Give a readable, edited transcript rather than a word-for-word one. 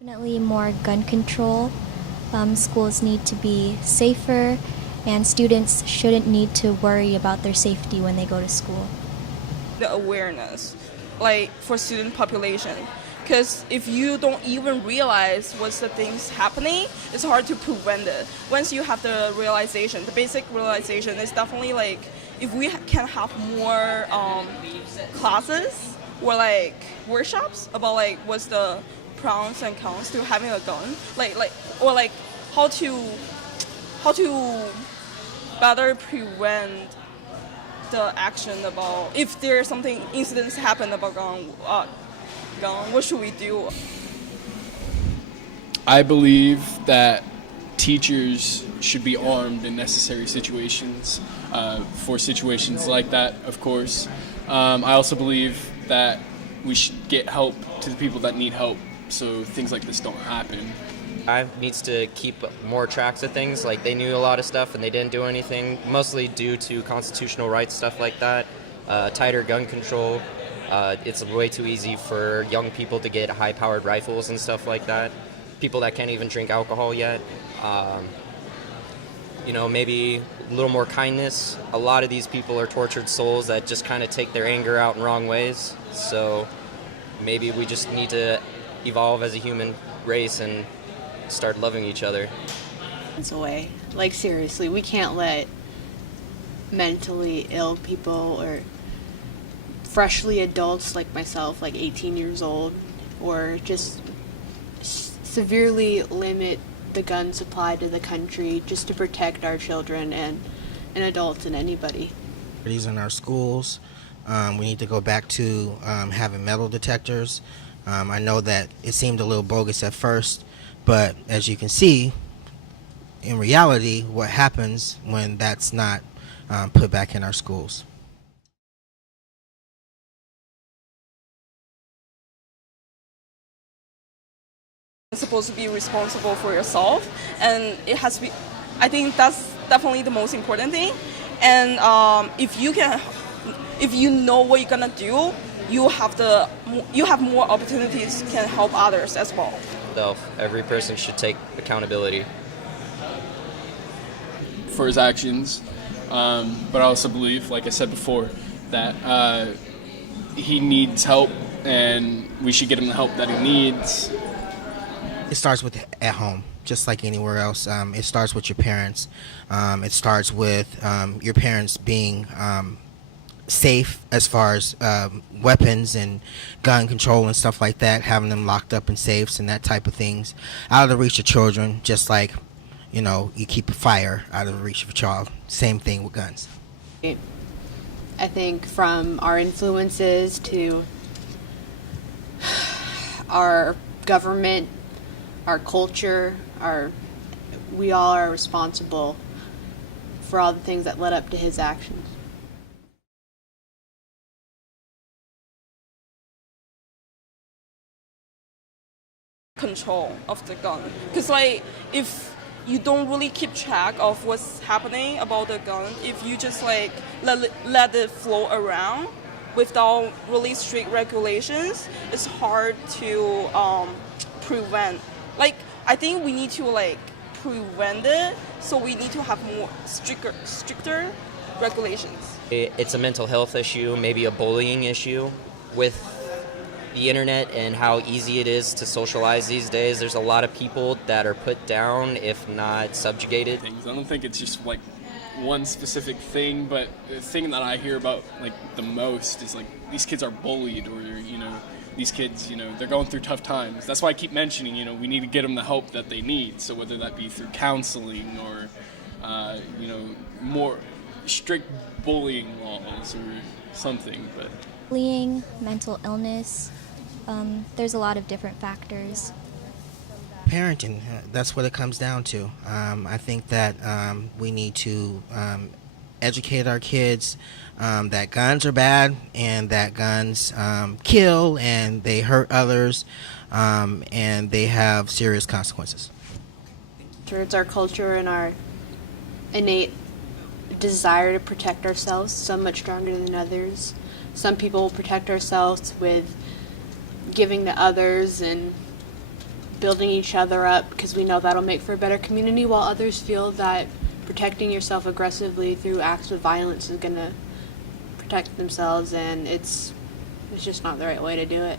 Definitely more gun control. Schools need to be safer, and students shouldn't need to worry about their safety when they go to school. The awareness, like for student population, because if you don't even realize what's the things happening, it's hard to prevent it. Once you have the realization, the basic realization is definitely like if we can have more classes or like workshops about like what's the pros and cons to having a gun, like or like how to better prevent the action about if there's something incidents happen about gun, what should we do? I believe that teachers should be armed in necessary situations for situations like that, of course. I also believe that we should get help to the people that need help so things like this don't happen. Needs to keep more tracks of things. Like they knew a lot of stuff and they didn't do anything, mostly due to constitutional rights, stuff like that. Tighter gun control. It's way too easy for young people to get high-powered rifles and stuff like that. People that can't even drink alcohol yet. Maybe a little more kindness. A lot of these people are tortured souls that just kind of take their anger out in wrong ways. So maybe we just need to evolve as a human race and start loving each other. It's away. Like seriously, we can't let mentally ill people or freshly adults like myself, like 18 years old, or just severely limit the gun supply to the country just to protect our children and adults and anybody. These in our schools. We need to go back to having metal detectors. I know that it seemed a little bogus at first, but as you can see, in reality, what happens when that's not put back in our schools. You're supposed to be responsible for yourself, and it has to be. I think that's definitely the most important thing. And if you know what you're gonna do, you have more opportunities can help others as well. Every person should take accountability For his actions, but I also believe, like I said before, that he needs help and we should get him the help that he needs. It starts with at home, just like anywhere else. It starts with your parents. It starts with your parents being safe as far as weapons and gun control and stuff like that, having them locked up in safes and that type of things, out of the reach of children, just like, you keep a fire out of the reach of a child. Same thing with guns. I think from our influences to our government, our culture, we all are responsible for all the things that led up to his actions. Control of the gun, because like if you don't really keep track of what's happening about the gun, if you just like let it flow around without really strict regulations, it's hard to prevent. Like I think we need to like prevent it, so we need to have more stricter regulations. It's a mental health issue, maybe a bullying issue. With the internet and how easy it is to socialize these days, there's a lot of people that are put down, if not subjugated. I don't think it's just like one specific thing, but the thing that I hear about like the most is like these kids are bullied, or these kids, they're going through tough times. That's why I keep mentioning, we need to get them the help that they need. So whether that be through counseling or more strict bullying laws or something. But Bullying, mental illness, there's a lot of different factors. Parenting, that's what it comes down to. I think that we need to educate our kids that guns are bad and that guns kill and they hurt others and they have serious consequences. It's our culture and our innate desire to protect ourselves, some much stronger than others. Some people will protect ourselves with giving to others and building each other up because we know that'll make for a better community, while others feel that protecting yourself aggressively through acts of violence is going to protect themselves, and it's just not the right way to do it.